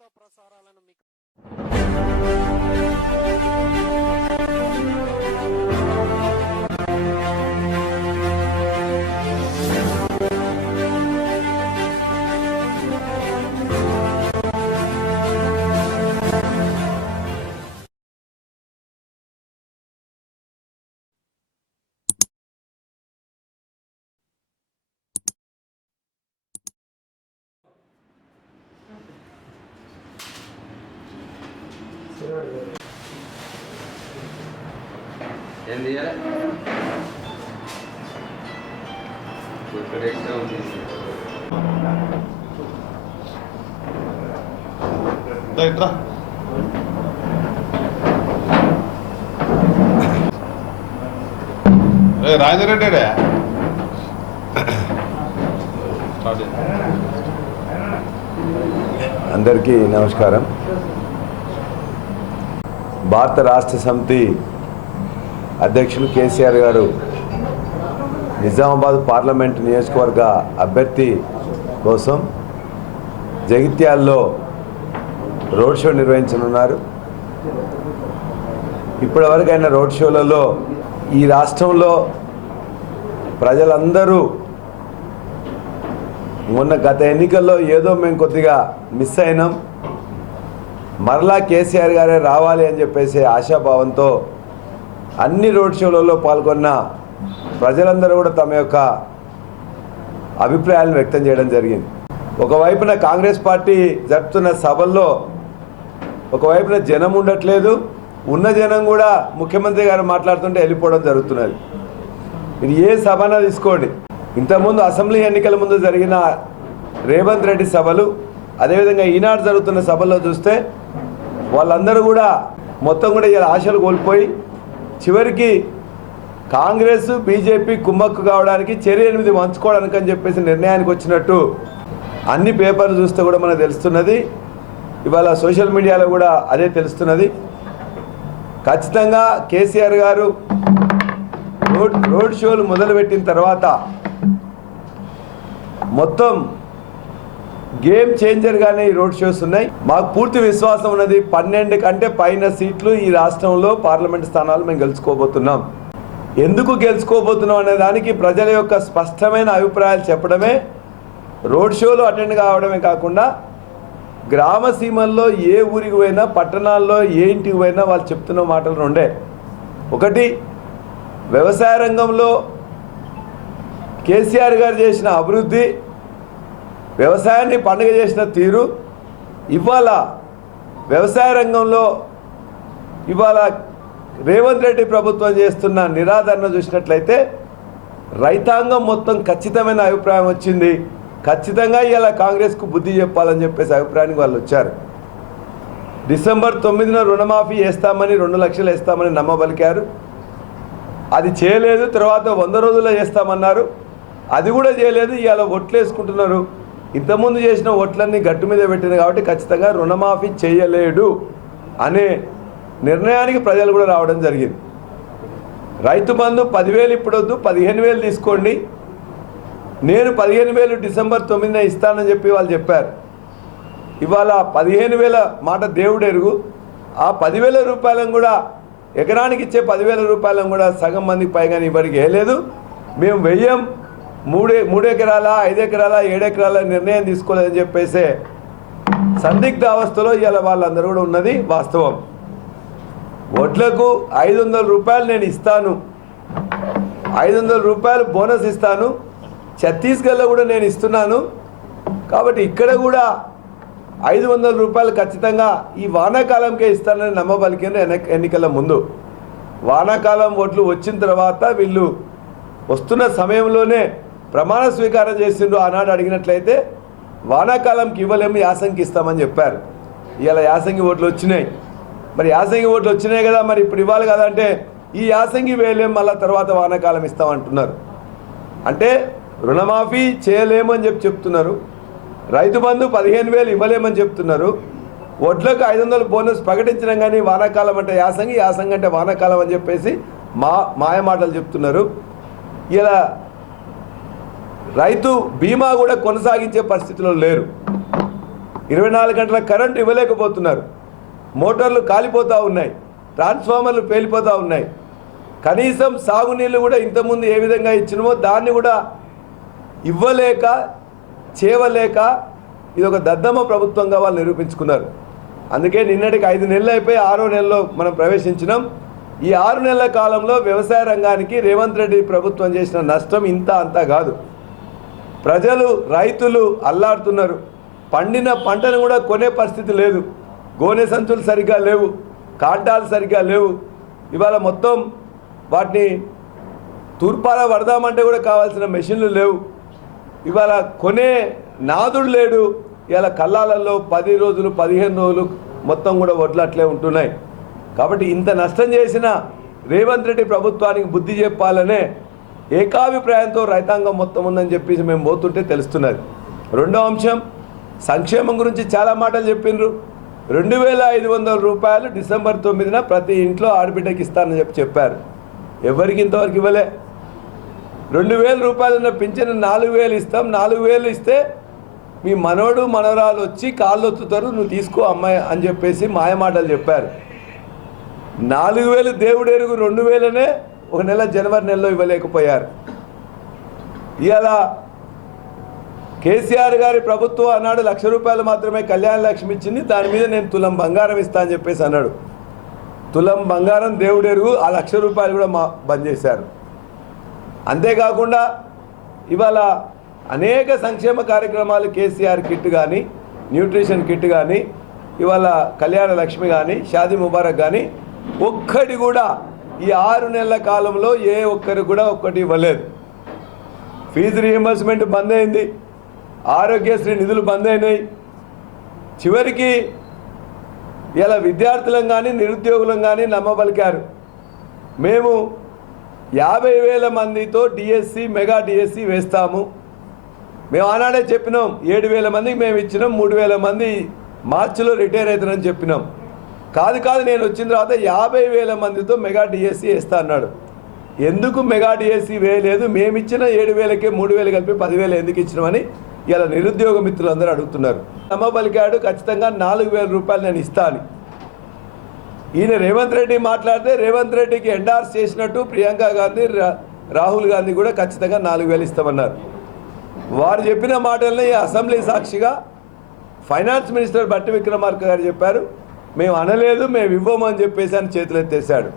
వార్తా ప్రసారాలను మీకు ఏం తీయాలి ఇక్కడ ఎక్స్ట్రా ఉంది ఇట్రా రాజరెడ్డి అందరికీ నమస్కారం. భారత రాష్ట్ర సమితి అధ్యక్షులు కేసీఆర్ గారు నిజామాబాద్ పార్లమెంట్ నియోజకవర్గ అభ్యర్థి కోసం జగిత్యాల్లో రోడ్ షో నిర్వహించనున్నారు. ఇప్పటివరకు అయిన రోడ్ షోలలో ఈ రాష్ట్రంలో ప్రజలందరూ మొన్న గత ఎన్నికల్లో ఏదో మేము కొద్దిగా మిస్ అయినాం, మరలా కేసీఆర్ గారే రావాలి అని చెప్పేసి ఆశాభావంతో అన్ని రోడ్ షోలలో పాల్గొన్న ప్రజలందరూ కూడా తమ యొక్క అభిప్రాయాలను వ్యక్తం చేయడం జరిగింది. ఒకవైపున కాంగ్రెస్ పార్టీ జరుపుతున్న సభల్లో ఒకవైపున జనం ఉండట్లేదు, ఉన్న జనం కూడా ముఖ్యమంత్రి గారు మాట్లాడుతుంటే వెళ్ళిపోవడం జరుగుతున్నది. ఇది ఏ సభనా తీసుకోండి, ఇంతకుముందు అసెంబ్లీ ఎన్నికల ముందు జరిగిన రేవంత్ రెడ్డి సభలు, అదేవిధంగా ఈనాడు జరుగుతున్న సభల్లో చూస్తే వాళ్ళందరూ కూడా మొత్తం కూడా ఇలా ఆశలు కోల్పోయి చివరికి కాంగ్రెస్ బీజేపీ కుమ్మక్కు కావడానికి చర్య 8 మంచుకోవడానికి అని చెప్పేసి నిర్ణయానికి వచ్చినట్టు అన్ని పేపర్లు చూస్తే కూడా మనకు తెలుస్తున్నది. ఇవాళ సోషల్ మీడియాలో కూడా అదే తెలుస్తున్నది. ఖచ్చితంగా కేసీఆర్ గారు రోడ్ షోలు మొదలుపెట్టిన తర్వాత మొత్తం గేమ్ చేంజర్గానే ఈ రోడ్ షోస్ ఉన్నాయి. మాకు పూర్తి విశ్వాసం ఉన్నది, 12 కంటే పైన సీట్లు ఈ రాష్ట్రంలో పార్లమెంట్ స్థానాలు మేము గెలుచుకోబోతున్నాం. ఎందుకు గెలుచుకోబోతున్నాం అనే దానికి ప్రజల యొక్క స్పష్టమైన అభిప్రాయాలు చెప్పడమే, రోడ్ షోలు అటెండ్ కావడమే కాకుండా గ్రామ సీమల్లో ఏ ఊరికి పోయినా, పట్టణాల్లో ఏ ఇంటికి పోయినా వాళ్ళు చెప్తున్న మాటలు రెండే. ఒకటి, వ్యవసాయ రంగంలో కేసీఆర్ గారు చేసిన అభివృద్ధి, వ్యవసాయాన్ని పండుగ చేసిన తీరు, ఇవాళ వ్యవసాయ రంగంలో ఇవాళ రేవంత్ రెడ్డి ప్రభుత్వం చేస్తున్న నిరాదరణ చూసినట్లయితే రైతాంగం మొత్తం ఖచ్చితమైన అభిప్రాయం వచ్చింది. ఖచ్చితంగా ఇలా కాంగ్రెస్కు బుద్ధి చెప్పాలని చెప్పేసి అభిప్రాయానికి వాళ్ళు వచ్చారు. డిసెంబర్ 9న రుణమాఫీ వేస్తామని 2 లక్షలు వేస్తామని నమ్మబలికారు, అది చేయలేదు. తర్వాత 100 రోజుల్లో చేస్తామన్నారు, అది కూడా చేయలేదు. ఇవాళ ఓట్లు వేసుకుంటున్నారు. ఇంతకుముందు చేసిన ఓట్లన్నీ గట్టు మీద పెట్టింది కాబట్టి ఖచ్చితంగా రుణమాఫీ చేయలేడు అనే నిర్ణయానికి ప్రజలు కూడా రావడం జరిగింది. రైతు బంధు 10,000 ఇప్పుడు వద్దు, 15,000 తీసుకోండి, నేను 15,000 డిసెంబర్ 9న ఇస్తానని చెప్పి వాళ్ళు చెప్పారు. ఇవాళ 15,000 మాట దేవుడు ఎరుగు. ఆ 10,000 రూపాయలను కూడా, ఎకరానికి ఇచ్చే 10,000 రూపాయలను కూడా సగం మందికి పైగా ఇవ్వడానికి వేయలేదు. మేము వెయ్యం, 3 ఎకరాల 5 ఎకరాల 7 ఎకరాల నిర్ణయం తీసుకోలేదని చెప్పేసి సందిగ్ధ అవస్థలో ఇవాళ వాళ్ళందరూ కూడా ఉన్నది వాస్తవం. వడ్లకు 500 రూపాయలు నేను ఇస్తాను, 500 రూపాయలు బోనస్ ఇస్తాను, ఛత్తీస్గఢ్లో కూడా నేను ఇస్తున్నాను. కాబట్టి ఇక్కడ కూడా 500 రూపాయలు ఖచ్చితంగా ఈ వానాకాలంకే ఇస్తానని నమ్మబలికిన ఎన్నికల ముందు. వానాకాలం ఓట్లు వచ్చిన తర్వాత వీళ్ళు వస్తున్న సమయంలోనే ప్రమాణ స్వీకారం చేసిండ్రు. ఆనాడు అడిగినట్లయితే వానాకాలంకి ఇవ్వలేము, యాసంగికి ఇస్తామని చెప్పారు. ఇవాళ యాసంగి ఓట్లు వచ్చినాయి. మరి యాసంగి ఓట్లు వచ్చినాయి కదా, మరి ఇప్పుడు ఇవ్వాలి కదా అంటే ఈ యాసంగి వేయలేము, మళ్ళీ తర్వాత వానాకాలం ఇస్తామంటున్నారు. అంటే రుణమాఫీ చేయలేమని చెప్తున్నారు, రైతు బంధు 15,000 ఇవ్వలేమని చెప్తున్నారు, వడ్లకు 500 బోనస్ ప్రకటించడం కానీ వానాకాలం అంటే యాసంగి, యాసంగి అంటే వానాకాలం అని చెప్పేసి మాయమాటలు చెప్తున్నారు. ఇలా రైతు బీమా కూడా కొనసాగించే పరిస్థితిలో లేరు. 24 గంటల కరెంటు ఇవ్వలేకపోతున్నారు. మోటార్లు కాలిపోతూ ఉన్నాయి, ట్రాన్స్ఫార్మర్లు పేలిపోతూ ఉన్నాయి. కనీసం సాగునీళ్ళు కూడా ఇంతకుముందు ఏ విధంగా ఇచ్చినామో దాన్ని కూడా ఇవ్వలేక చేయలేక ఇది ఒక దద్దమ్మ ప్రభుత్వంగా వాళ్ళు నిరూపించుకున్నారు. అందుకే నిన్నటికి 5 నెలలు అయిపోయి 6వ నెలలో మనం ప్రవేశించినాం. ఈ 6 నెలల కాలంలో వ్యవసాయ రంగానికి రేవంత్ రెడ్డి ప్రభుత్వం చేసిన నష్టం ఇంత అంతా కాదు. ప్రజలు రైతులు అల్లాడుతున్నారు. పండిన పంటను కూడా కొనే పరిస్థితి లేదు. గోనె సంచులు సరిగ్గా లేవు, కాంటాలు సరిగ్గా లేవు. ఇవాళ మొత్తం వాటిని తూర్పాల పడదామంటే కూడా కావాల్సిన మెషిన్లు లేవు. ఇవాళ కొనే నాదుడు లేడు. ఇవాళ కల్లాలలో 10 రోజులు 15 రోజులు మొత్తం కూడా వడ్లు అట్లే ఉంటున్నాయి. కాబట్టి ఇంత నష్టం చేసిన రేవంత్ రెడ్డి ప్రభుత్వానికి బుద్ధి చెప్పాలనే ఏకాభిప్రాయంతో రైతాంగం మొత్తం ఉందని చెప్పేసి మేము పోతుంటే తెలుస్తున్నది. రెండో అంశం, సంక్షేమం గురించి చాలా మాటలు చెప్పిండ్రు. 2500 రూపాయలు డిసెంబర్ 9న ప్రతి ఇంట్లో ఆడబిడ్డకి ఇస్తానని చెప్పారు. ఎవరికి ఇంతవరకు ఇవ్వలే. 2000 రూపాయలు ఉన్న పింఛను 4000 ఇస్తాం. 4000 ఇస్తే మీ మనోడు మనవరాలు వచ్చి కాళ్ళు ఒత్తుతారు, నువ్వు తీసుకో అమ్మాయి అని చెప్పేసి మాయమాటలు చెప్పారు. 4000 దేవుడు ఎరుగు 2000నే ఒక నెల జనవరి నెలలో ఇవ్వలేకపోయారు. ఇవాళ కేసీఆర్ గారి ప్రభుత్వం అన్నాడు 1,00,000 రూపాయలు మాత్రమే కళ్యాణ లక్ష్మి ఇచ్చింది, దాని మీద నేను తులం బంగారం ఇస్తా అని చెప్పేసి అన్నాడు. తులం బంగారం దేవుడు ఎరుగు, ఆ 1,00,000 రూపాయలు కూడా బంద్ చేశారు. అంతేకాకుండా ఇవాళ అనేక సంక్షేమ కార్యక్రమాలు కేసీఆర్ కిట్ కానీ, న్యూట్రిషన్ కిట్ కానీ, ఇవాళ కళ్యాణ లక్ష్మి కానీ, షాదీ ముబారక్ కానీ ఒక్కటి కూడా ఈ 6 నెలల కాలంలో ఏ ఒక్కరు కూడా ఒక్కటి ఇవ్వలేదు. ఫీజు రీఎంబర్స్మెంట్ బంద్ అయింది, ఆరోగ్యశ్రీ నిధులు బంద్ అయినాయి. చివరికి ఇలా విద్యార్థులం కానీ నిరుద్యోగులం కానీ నమ్మబలికారు. మేము 50,000 మందితో డిఎస్సి మెగా డిఎస్సి వేస్తాము. మేము ఆనాడే చెప్పినాం, 7,000 మందికి మేము ఇచ్చినాం, 3,000 మంది మార్చిలో రిటైర్ అవుతారని చెప్పినాం. కాదు నేను వచ్చిన తర్వాత 50,000 మందితో మెగా డిఎస్సి వేస్తా అన్నాడు. ఎందుకు మెగా డిఎస్సి వేయలేదు? మేము ఇచ్చిన 7,000కే 3,000 కలిపి 10,000 ఎందుకు ఇచ్చినామని ఇలా నిరుద్యోగ మిత్రులందరూ అడుగుతున్నారు. నమ్మబలికాడు ఖచ్చితంగా 4,000 రూపాయలు నేను ఇస్తాను. ఈయన రేవంత్ రెడ్డి మాట్లాడితే రేవంత్ రెడ్డికి ఎండార్స్ చేసినట్టు ప్రియాంక గాంధీ, రాహుల్ గాంధీ కూడా ఖచ్చితంగా 4,000 ఇస్తామన్నారు. వారు చెప్పిన మాటలనే ఈ అసెంబ్లీ సాక్షిగా ఫైనాన్స్ మినిస్టర్ బట్టి విక్రమార్క గారు చెప్పారు, మేము అనలేదు, మేము ఇవ్వమని చెప్పేసి అని చేతులు ఎత్తేసాడు.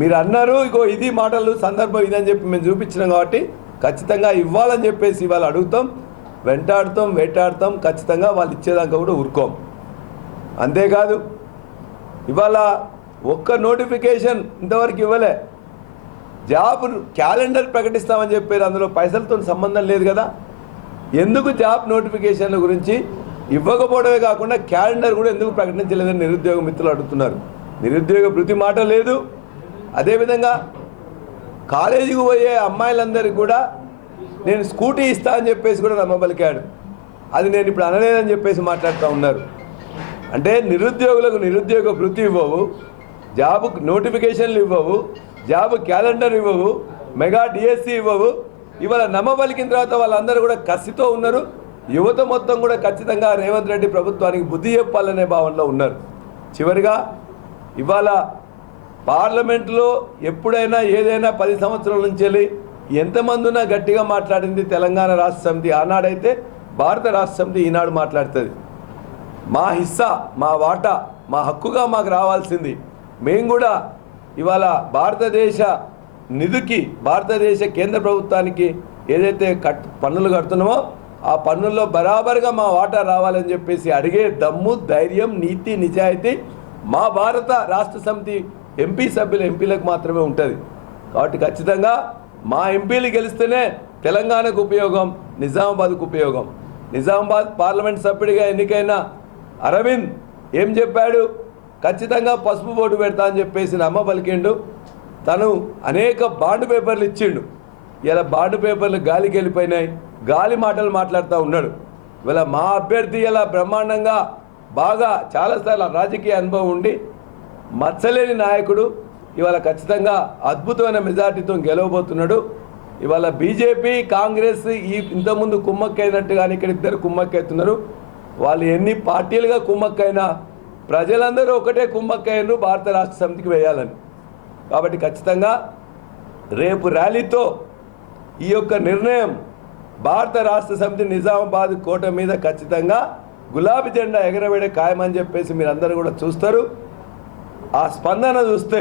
మీరు అన్నారు, ఇగో ఇది మాటలు సందర్భం ఇదని చెప్పి మేము చూపించినాం కాబట్టి ఖచ్చితంగా ఇవ్వాలని చెప్పేసి ఇవాళ అడుగుతాం, వెంటాడుతాం, వేటాడుతాం, ఖచ్చితంగా వాళ్ళు ఇచ్చేదాకా కూడా ఊరుకోం. అంతేకాదు ఇవాళ ఒక్క నోటిఫికేషన్ ఇంతవరకు ఇవ్వలే. జాబ్ క్యాలెండర్ ప్రకటిస్తామని చెప్పారు, అందులో పైసలతో సంబంధం లేదు కదా. ఎందుకు జాబ్ నోటిఫికేషన్ల గురించి ఇవ్వకపోవడమే కాకుండా క్యాలెండర్ కూడా ఎందుకు ప్రకటించలేదని నిరుద్యోగ మిత్రులు అడుగుతున్నారు. నిరుద్యోగ భృతి మాట లేదు. అదేవిధంగా కాలేజీకి పోయే అమ్మాయిలందరికీ కూడా నేను స్కూటీ ఇస్తా అని చెప్పేసి కూడా నమ్మబలికాడు. అది నేను ఇప్పుడు అనలేదని చెప్పేసి మాట్లాడుతూ ఉన్నారు. అంటే నిరుద్యోగులకు నిరుద్యోగ భృతి ఇవ్వవు, జాబ్ నోటిఫికేషన్లు ఇవ్వవు, జాబ్ క్యాలెండర్ ఇవ్వవు, మెగా డిఎస్సి ఇవ్వవు. ఇవాళ నమ్మబలికిన తర్వాత వాళ్ళందరూ కూడా కసితో ఉన్నారు. యువత మొత్తం కూడా ఖచ్చితంగా రేవంత్ రెడ్డి ప్రభుత్వానికి బుద్ధి చెప్పాలనే భావనలో ఉన్నారు. చివరిగా ఇవాళ పార్లమెంట్లో ఎప్పుడైనా ఏదైనా 10 సంవత్సరాల నుంచి వెళ్ళి ఎంతమంది ఉన్నా గట్టిగా మాట్లాడింది తెలంగాణ రాష్ట్ర సమితి. ఆనాడైతే భారత రాష్ట్ర సమితి ఈనాడు మాట్లాడుతుంది. మా హిస్సా, మా వాటా, మా హక్కుగా మాకు రావాల్సింది. మేము కూడా ఇవాళ భారతదేశ నిధికి, భారతదేశ కేంద్ర ప్రభుత్వానికి ఏదైతే పన్నులు కడుతున్నామో ఆ పన్నుల్లో బరాబర్గా మా వాటా రావాలని చెప్పేసి అడిగే దమ్ము, ధైర్యం, నీతి, నిజాయితీ మా భారత రాష్ట్ర సమితి ఎంపీ సభ్యులు, ఎంపీలకు మాత్రమే ఉంటుంది. కాబట్టి ఖచ్చితంగా మా ఎంపీలు గెలిస్తేనే తెలంగాణకు ఉపయోగం, నిజామాబాద్కు ఉపయోగం. నిజామాబాద్ పార్లమెంట్ సభ్యుడిగా ఎన్నికైన అరవింద్ ఏం చెప్పాడు? ఖచ్చితంగా పసుపు బోర్డు పెడతా అని చెప్పేసి నమ్మ పలికిండు. తను అనేక బాండ్ పేపర్లు ఇచ్చిండు. ఇలా బాండ్ పేపర్లు గాలికి వెళ్ళిపోయినాయి, గాలి మాటలు మాట్లాడుతూ ఉన్నాడు. ఇవాళ మా అభ్యర్థి ఇలా బ్రహ్మాండంగా బాగా చాలాసార్లు రాజకీయ అనుభవం ఉండి మచ్చలేని నాయకుడు ఇవాళ ఖచ్చితంగా అద్భుతమైన మెజార్టీతో గెలవబోతున్నాడు. ఇవాళ బీజేపీ, కాంగ్రెస్ ఇంతకుముందు కుమ్మక్కైనట్టుగానే ఇక్కడ ఇద్దరు కుమ్మక్కవుతున్నారు. వాళ్ళు ఎన్ని పార్టీలుగా కుమ్మక్కైనా ప్రజలందరూ ఒకటే కుమ్మక్కయ్యను భారత రాష్ట్ర సమితికి వేయాలని. కాబట్టి ఖచ్చితంగా రేపు ర్యాలీతో ఈ యొక్క నిర్ణయం భారత రాష్ట్ర సమితి నిజామాబాద్ కోట మీద ఖచ్చితంగా గులాబీ జెండా ఎగరవేడే ఖాయమని చెప్పేసి మీరందరూ కూడా చూస్తారు. ఆ స్పందన చూస్తే,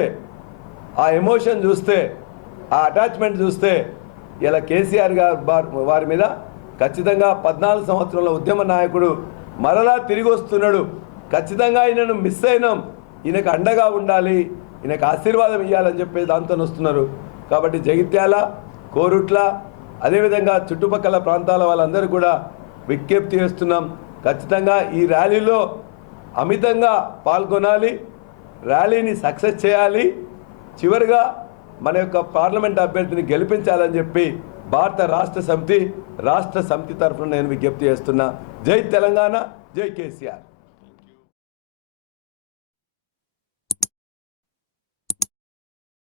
ఆ ఎమోషన్ చూస్తే, ఆ అటాచ్మెంట్ చూస్తే ఇలా కేసీఆర్ గారు వారి మీద ఖచ్చితంగా 14 సంవత్సరంలో ఉద్యమ నాయకుడు మరలా తిరిగి వస్తున్నాడు. ఖచ్చితంగా ఈయనను మిస్ అయినాం, ఈయనకు అండగా ఉండాలి, ఈయనకు ఆశీర్వాదం ఇవ్వాలని చెప్పి దాంతో వస్తున్నారు. కాబట్టి జగిత్యాల, కోరుట్ల, అదేవిధంగా చుట్టుపక్కల ప్రాంతాల వాళ్ళందరూ కూడా విజ్ఞప్తి చేస్తున్నాం. ఖచ్చితంగా ఈ ర్యాలీలో అమితంగా పాల్గొనాలి, ర్యాలీని సక్సెస్ చేయాలి, చివరిగా మన యొక్క పార్లమెంట్ అభ్యర్థిని గెలిపించాలని చెప్పి భారత రాష్ట్ర సమితి తరఫున నేను విజ్ఞప్తి చేస్తున్నా. జై తెలంగాణ, జై కేసీఆర్.